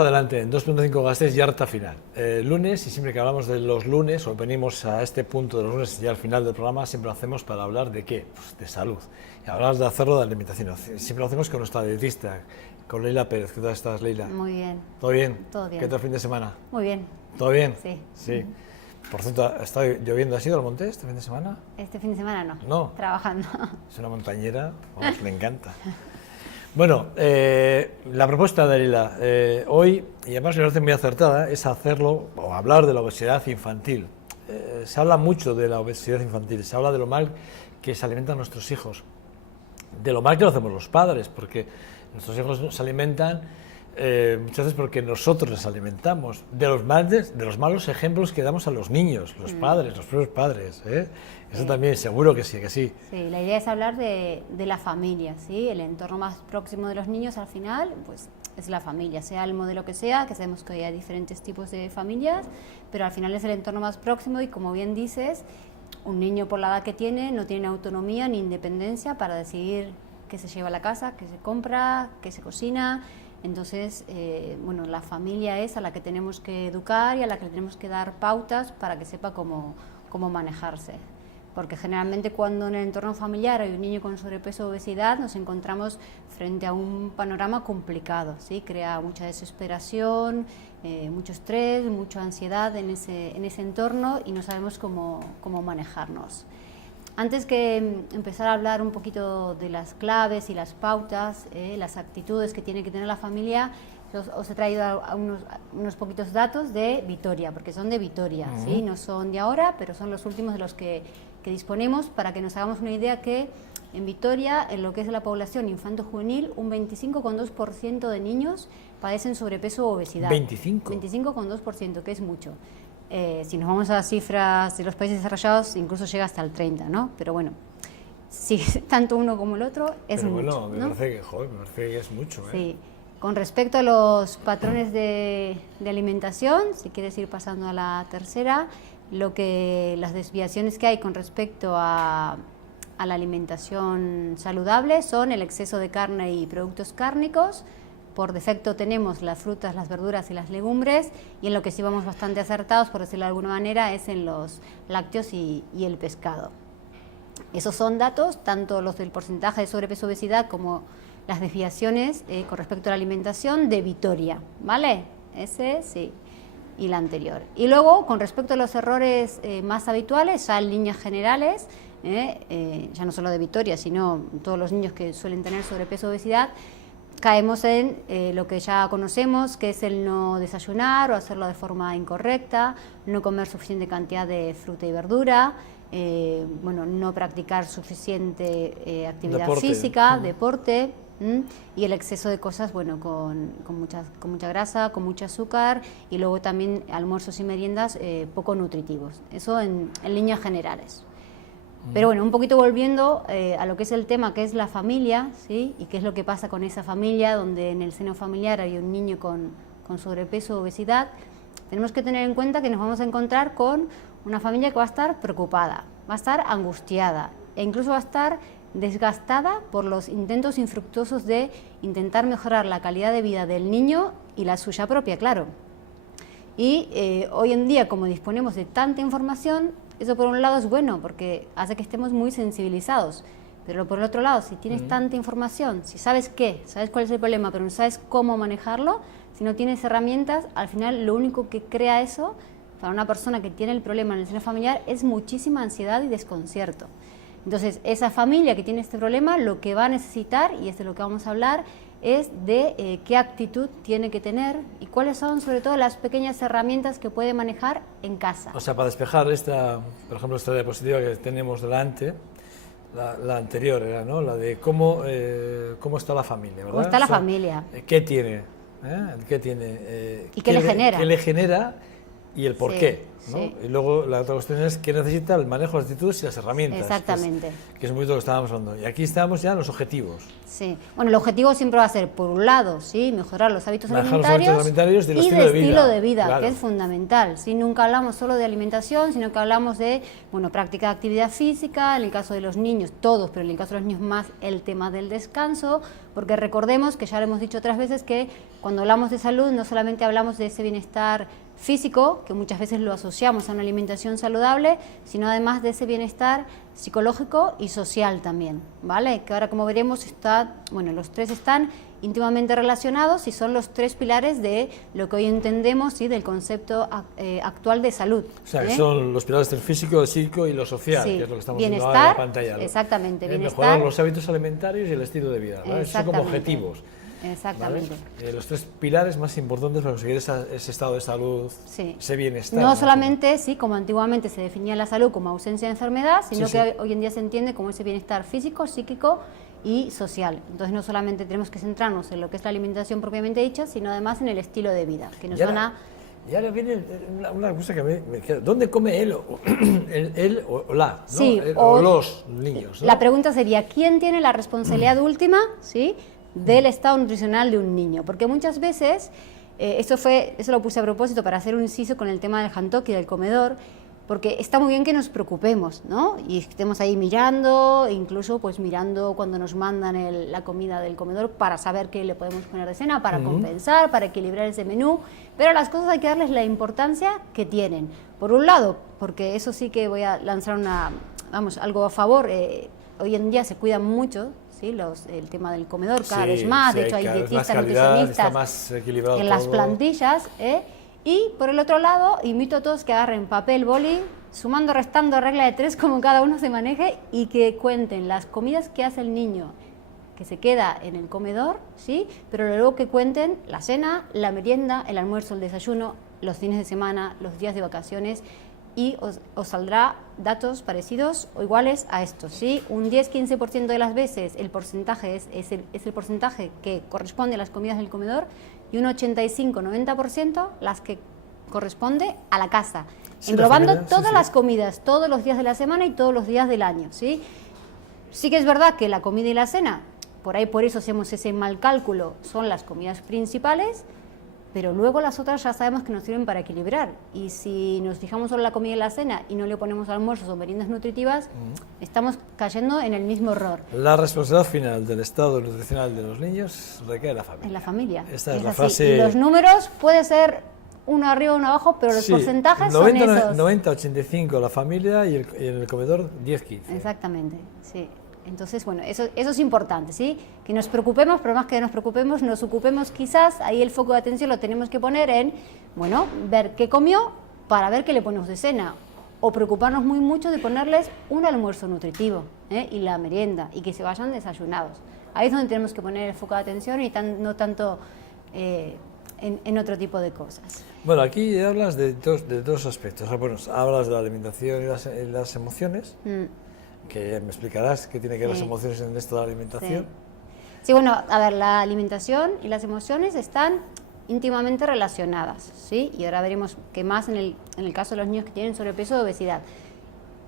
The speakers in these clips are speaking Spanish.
Adelante, en 2.5 Gasteiz ya recta final. Lunes, y siempre que hablamos de los lunes, o venimos a este punto de los lunes ya al final del programa, siempre lo hacemos para hablar de qué, pues de salud. Y hablamos de hacerlo de alimentación. Siempre lo hacemos con nuestra dietista, con Leila Pérez. ¿Qué tal estás, Leila? Muy bien. ¿Todo bien? Todo bien. ¿Qué tal el fin de semana? Muy bien. ¿Todo bien? Sí. Sí. Por cierto, ¿está lloviendo? ¿Has ido al monte este fin de semana? Este fin de semana no. No. Trabajando. Es una montañera, vamos, me encanta. Bueno, la propuesta de Leila hoy, y además me parece muy acertada, es hacerlo o hablar de la obesidad infantil. Se habla mucho de la obesidad infantil, se habla de lo mal que se alimentan nuestros hijos, de lo mal que lo hacemos los padres, porque nuestros hijos se alimentan muchas veces porque nosotros les alimentamos, de los malos ejemplos que damos a los niños, los padres, los propios padres. Eso también, seguro que sí, que sí. Sí, la idea es hablar de la familia, ¿sí? El entorno más próximo de los niños al final, pues es la familia, sea el modelo que sea, que sabemos que hay diferentes tipos de familias, pero al final es el entorno más próximo y, como bien dices, un niño por la edad que tiene no tiene autonomía ni independencia para decidir qué se lleva a la casa, qué se compra, qué se cocina. Entonces, bueno, la familia es a la que tenemos que educar y a la que le tenemos que dar pautas para que sepa cómo manejarse. Porque generalmente cuando en el entorno familiar hay un niño con sobrepeso o obesidad nos encontramos frente a un panorama complicado, ¿sí? Crea mucha desesperación, mucho estrés, mucha ansiedad en ese entorno y no sabemos cómo manejarnos. Antes que empezar a hablar un poquito de las claves y las pautas, las actitudes que tiene que tener la familia, os he traído unos poquitos datos de Vitoria, porque son de Vitoria, ¿sí? No son de ahora, pero son los últimos de los que disponemos para que nos hagamos una idea que en Vitoria, en lo que es la población infanto-juvenil, un 25,2% de niños padecen sobrepeso o obesidad. ¿25? 25,2%, que es mucho. Si nos vamos a cifras de los países desarrollados, incluso llega hasta el 30%, ¿no? Pero bueno, si tanto uno como el otro es pero mucho. Bueno, me parece que es mucho. Sí. Con respecto a los patrones de alimentación, si quieres ir pasando a la tercera, las desviaciones que hay con respecto a la alimentación saludable son el exceso de carne y productos cárnicos. Por defecto tenemos las frutas, las verduras y las legumbres, y en lo que sí vamos bastante acertados, por decirlo de alguna manera, es en los lácteos y el pescado. Esos son datos, tanto los del porcentaje de sobrepeso obesidad como las desviaciones con respecto a la alimentación de Vitoria, ¿vale? Ese sí, y la anterior. Y luego, con respecto a los errores más habituales, ya en líneas generales, ya no solo de Vitoria, sino todos los niños que suelen tener sobrepeso o obesidad, caemos en lo que ya conocemos, que es el no desayunar o hacerlo de forma incorrecta, no comer suficiente cantidad de fruta y verdura, bueno, no practicar suficiente actividad física, deporte, y el exceso de cosas, bueno, con mucha grasa, con mucho azúcar, y luego también almuerzos y meriendas poco nutritivos. Eso en líneas generales. Pero bueno, un poquito volviendo a lo que es el tema, que es la familia, ¿sí? Y qué es lo que pasa con esa familia, donde en el seno familiar hay un niño con sobrepeso o obesidad. Tenemos que tener en cuenta que nos vamos a encontrar con una familia que va a estar preocupada, va a estar angustiada e incluso va a estar desgastada por los intentos infructuosos de intentar mejorar la calidad de vida del niño y la suya propia, claro. Y hoy en día, como disponemos de tanta información, eso por un lado es bueno porque hace que estemos muy sensibilizados, pero por el otro lado, si tienes tanta información, si sabes sabes cuál es el problema, pero no sabes cómo manejarlo, si no tienes herramientas, al final lo único que crea eso para una persona que tiene el problema en el seno familiar es muchísima ansiedad y desconcierto. Entonces, esa familia que tiene este problema, lo que va a necesitar, y es de lo que vamos a hablar, es de qué actitud tiene que tener y cuáles son, sobre todo, las pequeñas herramientas que puede manejar en casa. O sea, para despejar por ejemplo, esta diapositiva que tenemos delante, la anterior era, ¿no? La de cómo está la familia, ¿verdad? ¿Cómo está la familia? ¿Qué tiene? ¿Qué tiene? ¿Y qué le genera? ¿Qué le genera y el por qué? ¿no? Sí. Y luego la otra cuestión es que necesita el manejo de actitudes y las herramientas. Exactamente. Que es muy lo que estábamos hablando. Y aquí estamos ya en los objetivos. Sí. Bueno, el objetivo siempre va a ser, por un lado, ¿sí?, mejorar los hábitos Mejorar los alimentarios, hábitos alimentarios y el y estilo de de vida. estilo de vida, Claro. que es fundamental. ¿Sí? Nunca hablamos solo de alimentación, sino que hablamos de, bueno, práctica de actividad física, en el caso de los niños, todos, pero en el caso de los niños más el tema del descanso, porque recordemos que ya lo hemos dicho otras veces que cuando hablamos de salud no solamente hablamos de ese bienestar físico, que muchas veces lo asociamos a una alimentación saludable, sino además de ese bienestar psicológico y social también, ¿vale? Que ahora, como veremos, los tres están íntimamente relacionados y son los tres pilares de lo que hoy entendemos, ¿sí?, del concepto actual de salud. O sea, que son los pilares del físico, el psíquico y lo social, Sí. que es lo que estamos Bienestar, viendo ahora en la pantalla, ¿no? exactamente, bienestar. Mejorar los hábitos alimentarios y el estilo de vida, ¿vale? Esos son como Exactamente. objetivos. Exactamente. ¿Vale? Los tres pilares más importantes para conseguir ese estado de salud, Sí. ese bienestar. No solamente, sí, como antiguamente se definía la salud como ausencia de enfermedad, sino Sí, que sí. hoy en día se entiende como ese bienestar físico, psíquico y social. Entonces no solamente tenemos que centrarnos en lo que es la alimentación propiamente dicha, sino además en el estilo de vida, que nos Y van ahora, a... y ahora viene una cosa que me queda. ¿Dónde come él o la? ¿No? Sí, o los niños, ¿no? La pregunta sería, ¿quién tiene la responsabilidad última, sí, del estado nutricional de un niño? Porque muchas veces, eso lo puse a propósito para hacer un inciso con el tema del hantoki, del comedor, porque está muy bien que nos preocupemos, ¿no? Y estemos ahí mirando, incluso pues mirando cuando nos mandan la comida del comedor para saber qué le podemos poner de cena, para compensar, para equilibrar ese menú, pero a las cosas hay que darles la importancia que tienen. Por un lado, porque eso sí que voy a lanzar algo a favor, hoy en día se cuidan mucho, ¿sí?, el tema del comedor cada vez más, de hecho hay dietistas, nutricionistas más equilibrado en las todo. plantillas, y por el otro lado invito a todos que agarren papel, boli, sumando, restando, regla de 3, como cada uno se maneje, y que cuenten las comidas que hace el niño que se queda en el comedor, ¿sí?, pero luego que cuenten la cena, la merienda, el almuerzo, el desayuno, los fines de semana, los días de vacaciones, y os saldrá datos parecidos o iguales a estos, ¿sí? Un 10-15% de las veces el porcentaje es el porcentaje que corresponde a las comidas del comedor, y un 85-90% las que corresponde a la casa, Sí, englobando la familia, sí, todas sí. las comidas, todos los días de la semana y todos los días del año, ¿sí? Sí que es verdad que la comida y la cena, por eso hacemos ese mal cálculo, son las comidas principales, pero luego las otras ya sabemos que nos sirven para equilibrar. Y si nos fijamos solo en la comida y la cena y no le ponemos almuerzos o meriendas nutritivas, estamos cayendo en el mismo error. La responsabilidad final del estado nutricional de los niños recae en la familia. En la familia. Esta es la así. frase. Y los números puede ser uno arriba, uno abajo, pero los Sí, porcentajes 90, son esos. 90-85 la familia y en el comedor 10-15. Exactamente, sí. Entonces, bueno, eso es importante, ¿sí? Que nos preocupemos, pero más que nos preocupemos, nos ocupemos quizás, ahí el foco de atención lo tenemos que poner en, bueno, ver qué comió para ver qué le ponemos de cena, o preocuparnos mucho de ponerles un almuerzo nutritivo, y la merienda, y que se vayan desayunados. Ahí es donde tenemos que poner el foco de atención y no tanto en otro tipo de cosas. Bueno, aquí hablas de dos aspectos. O sea, bueno, hablas de la alimentación y las emociones, que me explicarás qué tiene que ver las Sí. emociones en esto de la alimentación. Sí, bueno, a ver, la alimentación y las emociones están íntimamente relacionadas, ¿sí? Y ahora veremos que más en el caso de los niños que tienen sobrepeso o obesidad.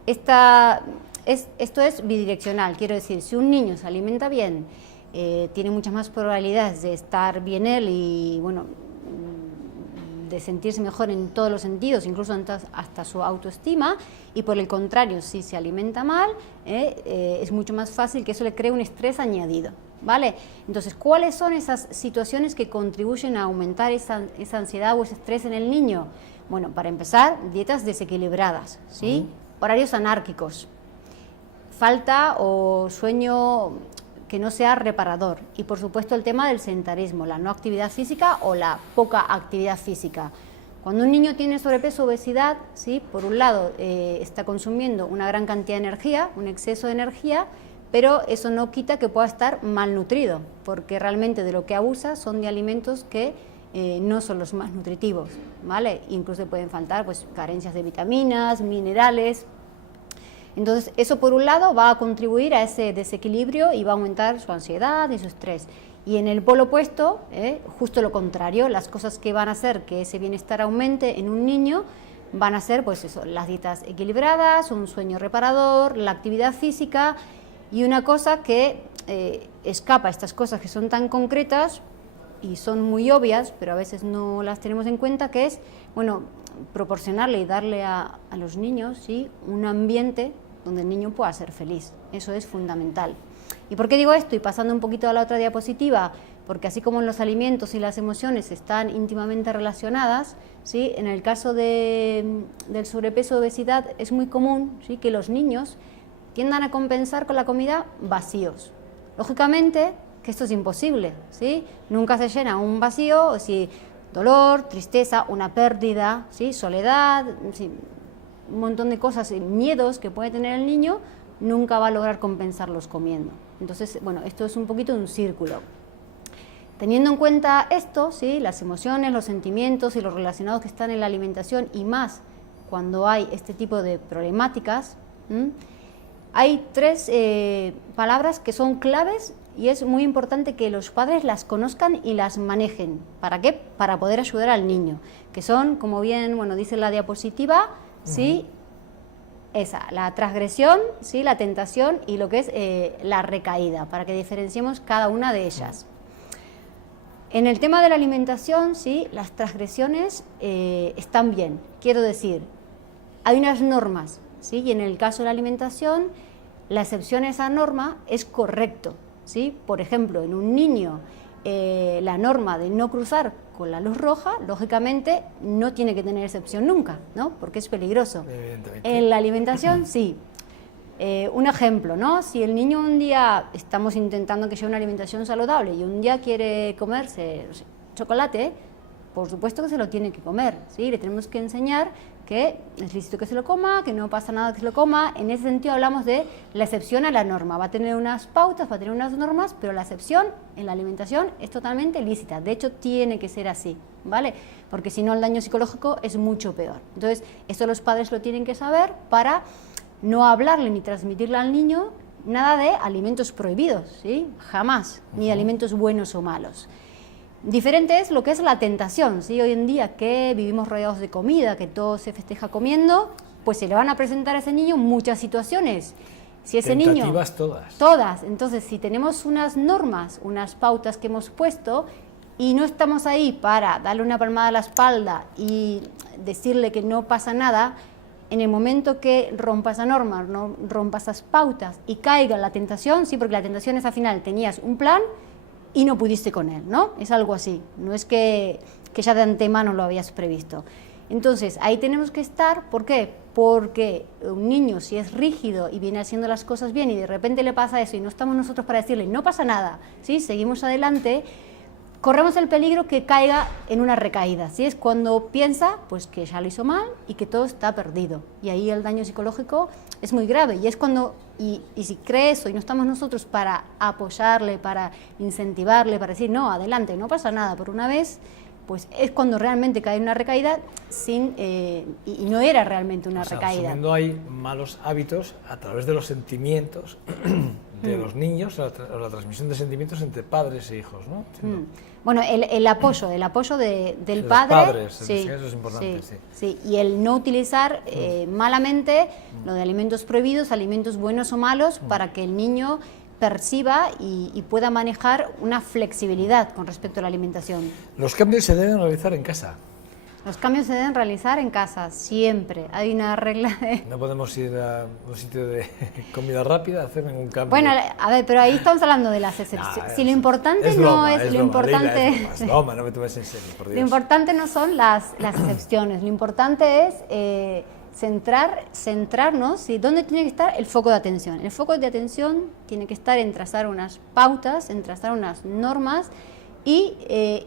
Esto es bidireccional, quiero decir, si un niño se alimenta bien, tiene muchas más probabilidades de estar bien él y, bueno, de sentirse mejor en todos los sentidos, incluso hasta su autoestima, y por el contrario, si se alimenta mal, es mucho más fácil que eso le cree un estrés añadido, ¿vale? Entonces, ¿cuáles son esas situaciones que contribuyen a aumentar esa ansiedad o ese estrés en el niño? Bueno, para empezar, dietas desequilibradas, ¿sí? Horarios anárquicos, falta o sueño que no sea reparador, y por supuesto el tema del sedentarismo, la no actividad física o la poca actividad física. Cuando un niño tiene sobrepeso o obesidad, ¿sí?, por un lado está consumiendo una gran cantidad de energía, un exceso de energía, pero eso no quita que pueda estar malnutrido, porque realmente de lo que abusa son de alimentos que no son los más nutritivos, ¿vale? Incluso pueden faltar pues carencias de vitaminas, minerales. Entonces, eso por un lado va a contribuir a ese desequilibrio y va a aumentar su ansiedad y su estrés. Y en el polo opuesto, justo lo contrario, las cosas que van a hacer que ese bienestar aumente en un niño, van a ser pues eso, las dietas equilibradas, un sueño reparador, la actividad física y una cosa que escapa a estas cosas que son tan concretas y son muy obvias, pero a veces no las tenemos en cuenta, que es, bueno, proporcionarle y darle a los niños, ¿sí?, un ambiente donde el niño pueda ser feliz. Eso es fundamental. ¿Y por qué digo esto? Y pasando un poquito a la otra diapositiva, porque así como los alimentos y las emociones están íntimamente relacionadas, ¿sí?, en el caso del sobrepeso o obesidad es muy común, ¿sí?, que los niños tiendan a compensar con la comida vacíos. Lógicamente que esto es imposible, ¿sí? Nunca se llena un vacío, si dolor, tristeza, una pérdida, ¿sí?, soledad, ¿sí?, un montón de cosas, miedos que puede tener el niño, nunca va a lograr compensarlos comiendo. Entonces, bueno, esto es un poquito un círculo. Teniendo en cuenta esto, ¿sí?, las emociones, los sentimientos y los relacionados que están en la alimentación, y más cuando hay este tipo de problemáticas, hay tres palabras que son claves y es muy importante que los padres las conozcan y las manejen. ¿Para qué? Para poder ayudar al niño, que son, como bien, bueno, dice la diapositiva, ¿sí?, esa, la transgresión, ¿sí?, la tentación y lo que es la recaída, para que diferenciemos cada una de ellas. En el tema de la alimentación, sí, las transgresiones están bien. Quiero decir, hay unas normas, ¿sí?, y en el caso de la alimentación, la excepción a esa norma es correcto, ¿sí? Por ejemplo, en un niño, la norma de no cruzar con la luz roja, lógicamente, no tiene que tener excepción nunca, ¿no?, porque es peligroso. En la alimentación, sí. Un ejemplo, ¿no? Si el niño un día, estamos intentando que lleve una alimentación saludable y un día quiere comerse, no sé, chocolate, por supuesto que se lo tiene que comer, ¿sí? Le tenemos que enseñar que es lícito que se lo coma, que no pasa nada que se lo coma. En ese sentido hablamos de la excepción a la norma. Va a tener unas pautas, va a tener unas normas, pero la excepción en la alimentación es totalmente lícita. De hecho, tiene que ser así, ¿vale? Porque si no, el daño psicológico es mucho peor. Entonces, esto los padres lo tienen que saber para no hablarle ni transmitirle al niño nada de alimentos prohibidos, ¿sí? Jamás, ni de alimentos buenos o malos. Diferente es lo que es la tentación, ¿sí? Hoy en día que vivimos rodeados de comida, que todo se festeja comiendo, pues se le van a presentar a ese niño muchas situaciones. Si ese Tentativas niño, todas. Todas. Entonces, si tenemos unas normas, unas pautas que hemos puesto y no estamos ahí para darle una palmada a la espalda y decirle que no pasa nada, en el momento que rompa esa norma, no rompa esas pautas y caiga en la tentación, sí, porque la tentación es al final, tenías un plan y no pudiste con él, ¿no? Es algo así, no es que ya de antemano lo habías previsto. Entonces, ahí tenemos que estar, ¿por qué? Porque un niño, si es rígido y viene haciendo las cosas bien y de repente le pasa eso y no estamos nosotros para decirle, no pasa nada, ¿sí? Seguimos adelante, corremos el peligro que caiga en una recaída, ¿sí? Es cuando piensa pues que ya lo hizo mal y que todo está perdido. Y ahí el daño psicológico es muy grave. Y es cuando, y si cree eso y no estamos nosotros para apoyarle, para incentivarle, para decir, no, adelante, no pasa nada, por una vez, pues es cuando realmente cae en una recaída y no era realmente una recaída. Asumiendo hay malos hábitos a través de los sentimientos de los niños, o la transmisión de sentimientos entre padres e hijos, ¿no? Bueno, el apoyo del padre, padres, sí, eso es importante, sí. Sí, y el no utilizar malamente lo de alimentos prohibidos, alimentos buenos o malos, para que el niño perciba y pueda manejar una flexibilidad con respecto a la alimentación. Los cambios se deben realizar en casa. Los cambios se deben realizar en casa, siempre. Hay una regla de... No podemos ir a un sitio de comida rápida a hacer ningún cambio. Bueno, a ver, pero ahí estamos hablando de las excepciones. Si lo importante no es... Lo importante... Es broma, no me tomes en serio, por Dios. Lo importante no son las excepciones, lo importante es centrarnos, ¿sí? ¿Dónde tiene que estar el foco de atención? El foco de atención tiene que estar en trazar unas pautas, en trazar unas normas y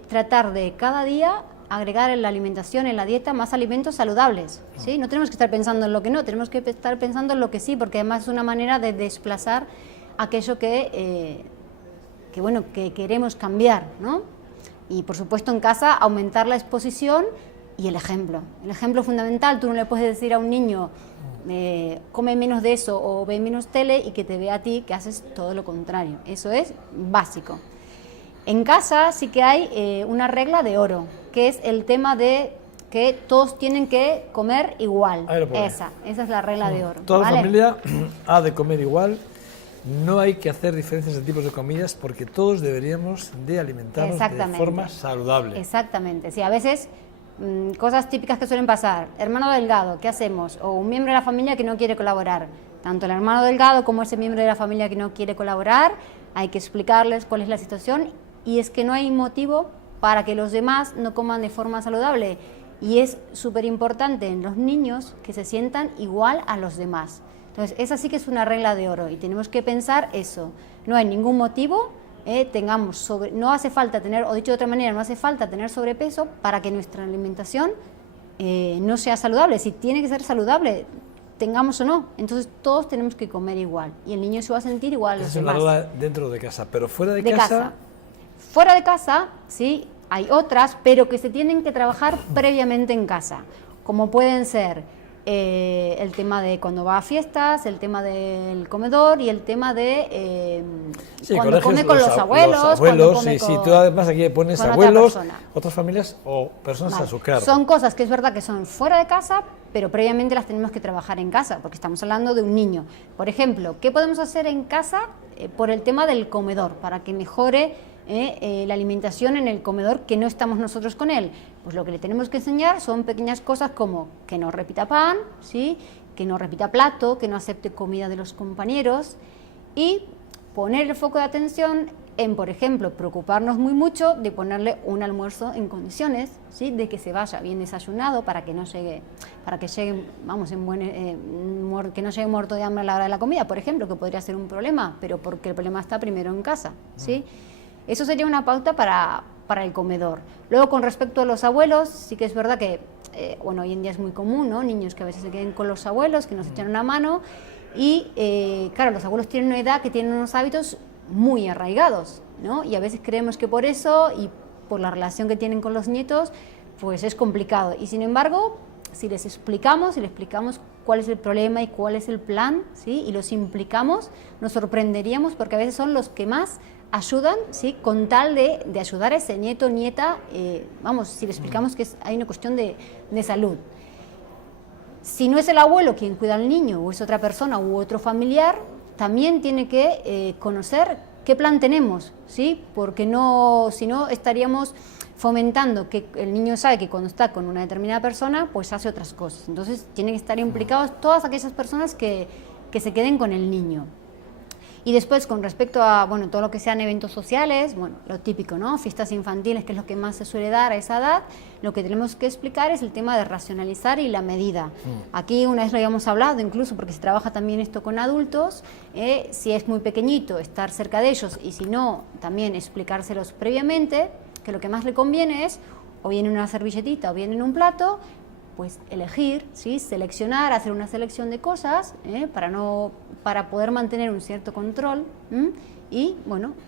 tratar de cada día agregar en la alimentación, en la dieta, más alimentos saludables, ¿sí? No tenemos que estar pensando en lo que no, tenemos que estar pensando en lo que sí, porque además es una manera de desplazar aquello que queremos cambiar, ¿no? Y por supuesto en casa aumentar la exposición y el ejemplo. El ejemplo fundamental, tú no le puedes decir a un niño come menos de eso o ve menos tele y que te vea a ti que haces todo lo contrario. Eso es básico. En casa sí que hay una regla de oro, que es el tema de que todos tienen que comer igual. Ahí lo pone. Esa es la regla de oro. Toda ¿vale? la familia ha de comer igual. No hay que hacer diferencias de tipos de comidas porque todos deberíamos de alimentarnos de forma saludable. Exactamente. Sí, a veces cosas típicas que suelen pasar. Hermano delgado, ¿qué hacemos? O un miembro de la familia que no quiere colaborar. Tanto el hermano delgado como ese miembro de la familia que no quiere colaborar, hay que explicarles cuál es la situación, y es que no hay motivo para que los demás no coman de forma saludable. Y es súper importante en los niños que se sientan igual a los demás. Entonces, esa sí que es una regla de oro y tenemos que pensar eso. No hay ningún motivo, no hace falta tener, o dicho de otra manera, no hace falta tener sobrepeso para que nuestra alimentación no sea saludable. Si tiene que ser saludable, tengamos o no. Entonces, todos tenemos que comer igual y el niño se va a sentir igual a los demás. Es una regla dentro de casa, pero fuera de casa... Fuera de casa, sí, hay otras, pero que se tienen que trabajar previamente en casa, como pueden ser el tema de cuando va a fiestas, el tema del comedor y el tema de cuando come con los abuelos, cuando come sí, tú además aquí pones abuelos, otras familias o personas a su cargo. Son cosas que es verdad que son fuera de casa, pero previamente las tenemos que trabajar en casa, porque estamos hablando de un niño. Por ejemplo, ¿qué podemos hacer en casa por el tema del comedor para que mejore la alimentación en el comedor que no estamos nosotros con él? Pues lo que le tenemos que enseñar son pequeñas cosas como que no repita pan, ¿sí? Que no repita plato, que no acepte comida de los compañeros, y poner el foco de atención en, por ejemplo, preocuparnos muy mucho de ponerle un almuerzo en condiciones, ¿sí? De que se vaya bien desayunado para que no llegue, vamos, que no llegue muerto de hambre a la hora de la comida, por ejemplo, que podría ser un problema, pero porque el problema está primero en casa, ¿sí? Eso sería una pauta para el comedor. Luego, con respecto a los abuelos, sí que es verdad que, hoy en día es muy común, ¿no? Niños que a veces se queden con los abuelos, que nos echan una mano, y claro, los abuelos tienen una edad que tienen unos hábitos muy arraigados, ¿no? Y a veces creemos que por eso, y por la relación que tienen con los nietos, pues es complicado. Y sin embargo, si les explicamos cuál es el problema y cuál es el plan, ¿sí? Y los implicamos, nos sorprenderíamos, porque a veces son los que más ayudan, ¿sí? Con tal de ayudar a ese nieto o nieta, si le explicamos que hay una cuestión de salud. Si no es el abuelo quien cuida al niño, o es otra persona u otro familiar, también tiene que conocer qué plan tenemos, ¿sí? Porque si no estaríamos fomentando que el niño sabe que cuando está con una determinada persona, pues hace otras cosas. Entonces tienen que estar implicados todas aquellas personas que se queden con el niño. Y después, con respecto a todo lo que sean eventos sociales, lo típico, ¿no? Fiestas infantiles, que es lo que más se suele dar a esa edad, lo que tenemos que explicar es el tema de racionalizar y la medida. Aquí una vez lo habíamos hablado, incluso porque se trabaja también esto con adultos, si es muy pequeñito, estar cerca de ellos, y si no, también explicárselos previamente, que lo que más le conviene es, o bien en una servilletita o bien en un plato, pues elegir, ¿sí? Seleccionar, hacer una selección de cosas para poder mantener un cierto control y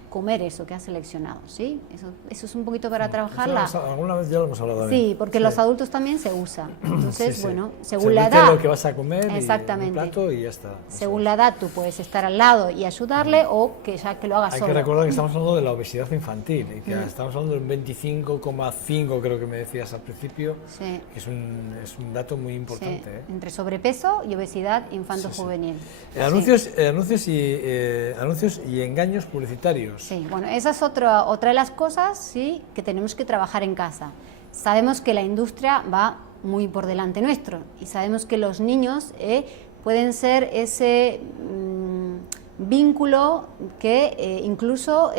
comer eso que has seleccionado, ¿sí? Eso es un poquito para trabajarla. Alguna vez ya lo hemos hablado. Sí, porque los adultos también se usa. Entonces, según se la edad, lo que vas a comer exactamente, y un plato y ya está. Según la edad, tú puedes estar al lado y ayudarle o que lo hagas solo. Hay que recordar que estamos hablando de la obesidad infantil y que estamos hablando del 25,5, creo que me decías al principio, que es un dato muy importante. Entre sobrepeso y obesidad infanto-juvenil. Anuncios y engaños publicitarios. Sí, esa es otra de las cosas, ¿sí? Que tenemos que trabajar en casa. Sabemos que la industria va muy por delante nuestro y sabemos que los niños pueden ser ese vínculo que incluso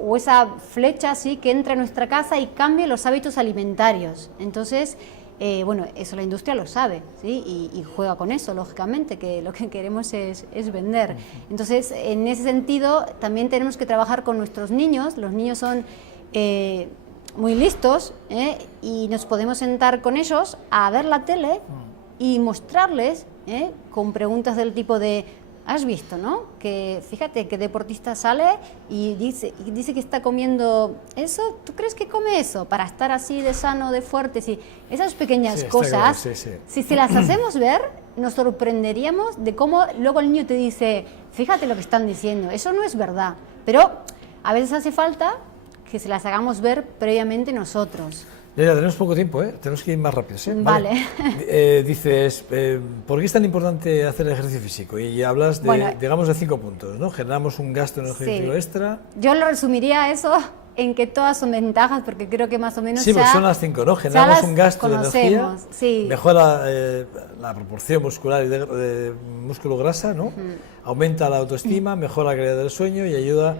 o esa flecha, ¿sí? Que entra a nuestra casa y cambie los hábitos alimentarios. Entonces, eso la industria lo sabe, ¿sí? Y juega con eso, lógicamente, que lo que queremos es vender. Entonces, en ese sentido, también tenemos que trabajar con nuestros niños. Los niños son muy listos y nos podemos sentar con ellos a ver la tele y mostrarles con preguntas del tipo de: ¿has visto, no? Que fíjate que deportista sale y dice que está comiendo eso. ¿Tú crees que come eso para estar así de sano, de fuerte? Sí, esas pequeñas cosas, si se las hacemos ver, nos sorprenderíamos de cómo luego el niño te dice: fíjate lo que están diciendo, eso no es verdad. Pero a veces hace falta que se las hagamos ver previamente nosotros. Ya, tenemos poco tiempo, ¿eh? Tenemos que ir más rápido, ¿sí? Vale. Dices, ¿por qué es tan importante hacer ejercicio físico? Y hablas de, Bueno, digamos, de 5 puntos, ¿no? Generamos un gasto energético sí. extra. Yo lo resumiría eso en que todas son ventajas, porque creo que más o menos Sí, porque ya son las 5, ¿no? Generamos un gasto de energía, sí. mejora la proporción muscular y de músculo-grasa, ¿no? Aumenta la autoestima, mejora la calidad del sueño y ayuda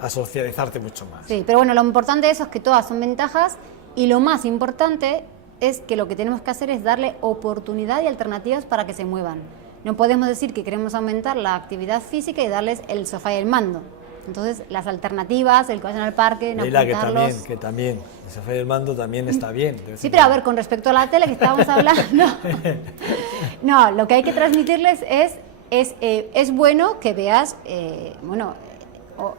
a socializarte mucho más. Sí, pero bueno, lo importante de eso es que todas son ventajas y lo más importante es que lo que tenemos que hacer es darle oportunidad y alternativas para que se muevan. No podemos decir que queremos aumentar la actividad física y darles el sofá y el mando. Entonces, las alternativas, el que vayan al parque, no apuntarlos. Que también, el sofá y el mando también está bien. Sí, pero a ver, con respecto a la tele que estábamos hablando, no, lo que hay que transmitirles es bueno que veas,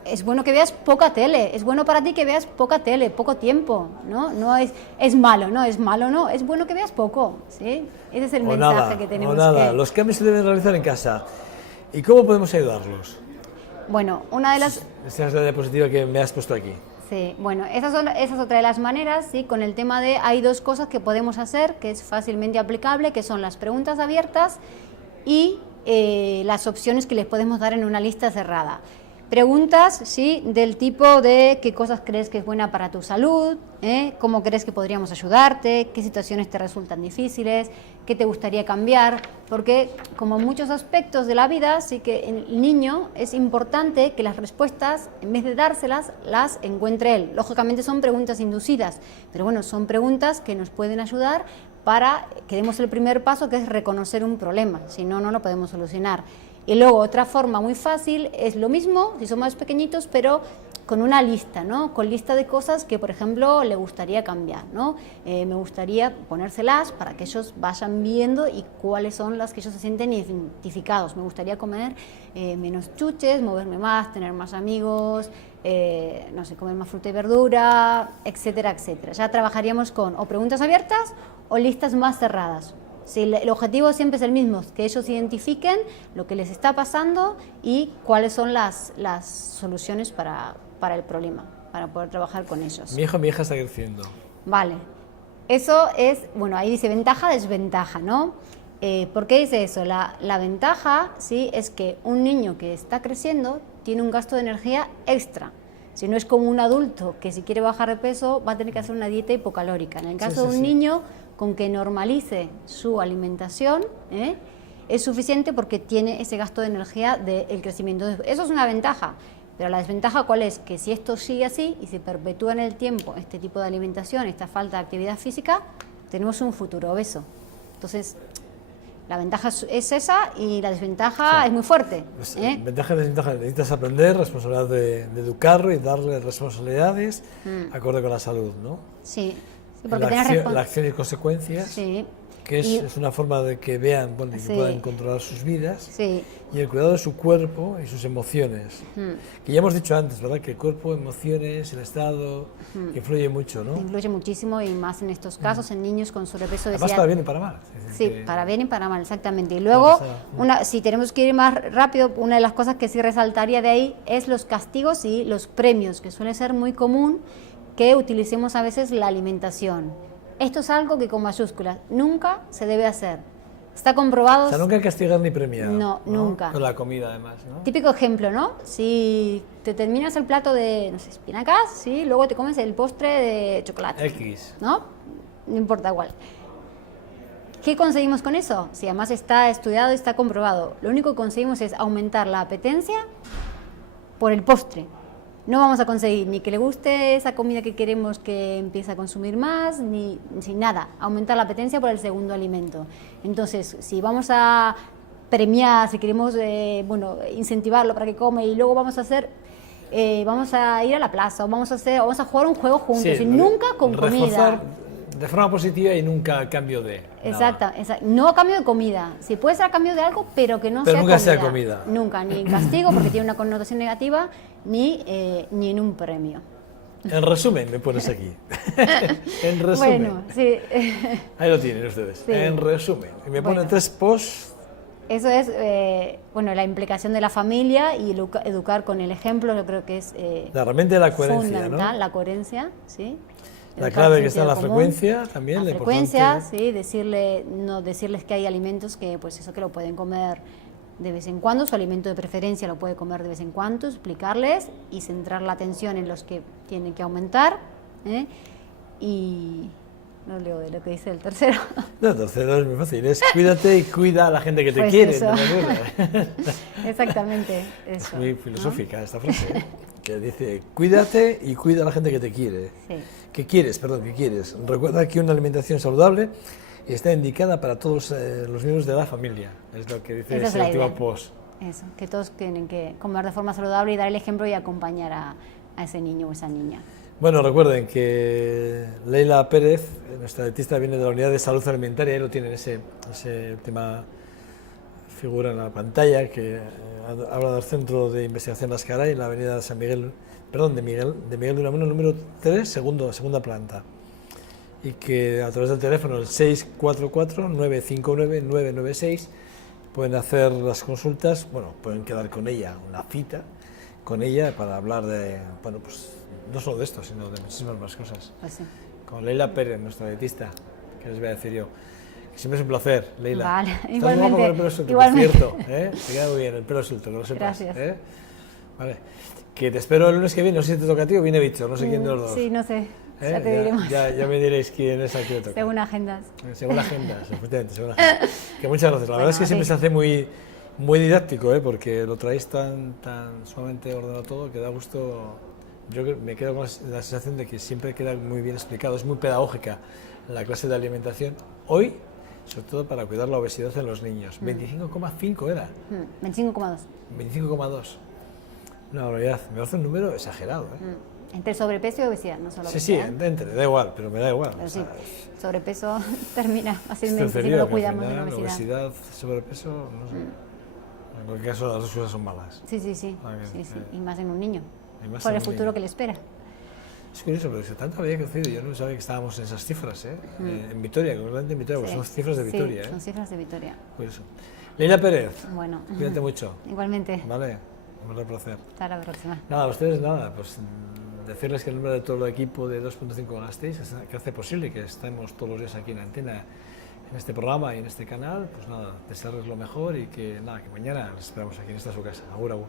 es bueno que veas poca tele, es bueno para ti que veas poca tele, poco tiempo, ¿no? No es malo, no, es bueno que veas poco, ¿sí? Ese es el mensaje que tenemos que... Los cambios se deben realizar en casa. ¿Y cómo podemos ayudarlos? Bueno, una de las... Esa es la diapositiva que me has puesto aquí. Sí, bueno, esa es otra de las maneras, ¿sí? Con el tema de hay dos cosas que podemos hacer, que es fácilmente aplicable, que son las preguntas abiertas y las opciones que les podemos dar en una lista cerrada. Preguntas, ¿sí? Del tipo de qué cosas crees que es buena para tu salud, cómo crees que podríamos ayudarte, qué situaciones te resultan difíciles, qué te gustaría cambiar, porque como en muchos aspectos de la vida, sí que el niño es importante que las respuestas, en vez de dárselas, las encuentre él. Lógicamente son preguntas inducidas, pero bueno, son preguntas que nos pueden ayudar para que demos el primer paso, que es reconocer un problema, si no, no lo podemos solucionar. Y luego otra forma muy fácil es lo mismo, si son más pequeñitos, pero con una lista, ¿no? Con lista de cosas que, por ejemplo, le gustaría cambiar, ¿no? Me gustaría ponérselas para que ellos vayan viendo y cuáles son las que ellos se sienten identificados. Me gustaría comer menos chuches, moverme más, tener más amigos, no sé, comer más fruta y verdura, etcétera, etcétera. Ya trabajaríamos con o preguntas abiertas o listas más cerradas. Sí, el objetivo siempre es el mismo, que ellos identifiquen lo que les está pasando y cuáles son las soluciones para el problema, para poder trabajar con ellos. Mi hija está creciendo. Vale, eso es, bueno, ahí dice ventaja, desventaja, ¿no? ¿Por qué dice eso? La ventaja, ¿sí? Es que un niño que está creciendo tiene un gasto de energía extra. Si no es como un adulto que si quiere bajar de peso va a tener que hacer una dieta hipocalórica. En el caso de un niño, con que normalice su alimentación, es suficiente porque tiene ese gasto de energía del crecimiento. Eso es una ventaja, pero la desventaja ¿cuál es? Que si esto sigue así y se perpetúa en el tiempo este tipo de alimentación, esta falta de actividad física, tenemos un futuro obeso. Entonces, la ventaja es esa y la desventaja es muy fuerte. Ventaja y desventaja. Necesitas aprender, responsabilidad de educarlo y darle responsabilidades acorde con la salud, ¿no? Sí. Porque la acción y consecuencias, que es una forma de que vean, bueno, que puedan controlar sus vidas, y el cuidado de su cuerpo y sus emociones, que ya hemos dicho antes, ¿verdad? Que el cuerpo, emociones, el estado, que influye mucho, ¿no? Influye muchísimo y más en estos casos, en niños con sobrepeso. Además para bien y para mal. Sí, para bien y para mal, exactamente. Y luego, si tenemos que ir más rápido, una de las cosas que sí resaltaría de ahí es los castigos y los premios, que suele ser muy común que utilicemos a veces la alimentación. Esto es algo que con mayúsculas nunca se debe hacer. Está comprobado... O sea, nunca castigar ni premiar. No, nunca. Con la comida, además, ¿no? Típico ejemplo, ¿no? Si te terminas el plato de, no sé, espinacas, ¿sí? Luego te comes el postre de chocolate. X. ¿No? No importa igual. ¿Qué conseguimos con eso? Si además está estudiado y está comprobado. Lo único que conseguimos es aumentar la apetencia por el postre. No vamos a conseguir ni que le guste esa comida que queremos que empiece a consumir más, ni sin nada, aumentar la apetencia por el segundo alimento. Entonces, si vamos a premiar, si queremos incentivarlo para que come y luego vamos a ir a la plaza, o vamos a jugar un juego juntos, y nunca con comida. De forma positiva y nunca a cambio de... Exacto, no a cambio de comida. Si puede ser a cambio de algo, pero que no sea comida. Pero nunca sea comida. Nunca, ni en castigo, porque tiene una connotación negativa, ni en un premio. En resumen, me pones aquí. En resumen. Bueno, sí. Ahí lo tienen ustedes. Sí. En resumen. Y me ponen 3 posts Eso es, bueno, la implicación de la familia y educar con el ejemplo, yo creo que es La herramienta de la coherencia, fundamental, ¿no? la coherencia, ¿sí? La Educar clave que sentido está en la común, frecuencia también, la lo frecuencia, importante. sí, decirles que hay alimentos que, pues eso, que lo pueden comer de vez en cuando, su alimento de preferencia lo puede comer de vez en cuando, explicarles y centrar la atención en los que tienen que aumentar, ¿eh? Y no leo de lo que dice el tercero. No, el tercero es muy fácil, es cuídate y cuida a la gente que te Pues quiere. eso. ¿Te Exactamente, Es eso. muy ¿no? filosófica esta frase, ¿eh? Que dice, cuídate y cuida a la gente que te quiere. Sí. ¿Qué quieres? Perdón, ¿qué quieres? Recuerda que una alimentación saludable está indicada para todos los miembros de la familia. Es lo que dice Esa es ese la último idea. post. Eso, que todos tienen que comer de forma saludable y dar el ejemplo y acompañar a ese niño o esa niña. Bueno, recuerden que Leila Pérez, nuestra dietista, viene de la Unidad de Salud Alimentaria, ahí lo tienen ese última figura en la pantalla, que habla del Centro de Investigación Las Caray, en la avenida San Miguel, perdón, de Miguel de Unamuno, número 3, segunda planta. Y que a través del teléfono, el 644-959-996, pueden hacer las consultas, bueno, pueden quedar con ella, una cita con ella para hablar de, bueno, pues no solo de esto, sino de muchísimas más cosas. Pues sí. Con Leila Pérez, nuestra dietista, que les voy a decir yo. Que siempre es un placer, Leila. Vale, Estás igualmente, guapa con el pelo suelto, igualmente. por cierto, ¿eh? Te queda muy bien el pelo suelto, que lo sepas. Gracias. ¿Eh? Vale. Que te espero el lunes que viene, no sé si te toca a ti o viene Víctor, no sé quién de los dos. Sí, no sé, ¿Eh? ya te diremos. Ya me diréis quién es aquí le toca. Según agendas. Según agendas, efectivamente, según agendas. Que muchas gracias. La verdad es que a siempre ti. se hace muy didáctico, ¿eh? Porque lo traéis tan sumamente ordenado todo que da gusto. Yo me quedo con la sensación de que siempre queda muy bien explicado. Es muy pedagógica la clase de alimentación. Hoy, sobre todo para cuidar la obesidad en los niños. 25,5 era. 25,2. 25,2. Una barbaridad. Me parece un número exagerado, ¿eh? Entre sobrepeso y obesidad, no solo Sí, obesidad. entre, da igual, pero me da igual. Pero O sí, sea, sobrepeso termina es fácilmente si no tercería, lo que al cuidamos de la final, obesidad. sobrepeso, no sé. En cualquier caso, las dos cosas son malas. Sí. Ah, bien, Sí. Y más en un niño. Y más Por en el un futuro niño. que le espera. Es curioso, pero si tanto había crecido, yo no sabía que estábamos en esas cifras, ¿eh? En Vitoria, concretamente en Vitoria, porque son cifras de Vitoria, Sí, son cifras de Vitoria. Curioso. Leila Pérez, Bueno. cuídate mucho, Igualmente. ¿vale? Un gran placer. Hasta la próxima. Nada, a ustedes nada, pues decirles que el nombre de todo el equipo de 2.5 Gasteiz, que hace posible que estemos todos los días aquí en la antena, en este programa y en este canal, pues nada, desearles lo mejor y que nada, que mañana les esperamos aquí en esta su casa. Agur, agur.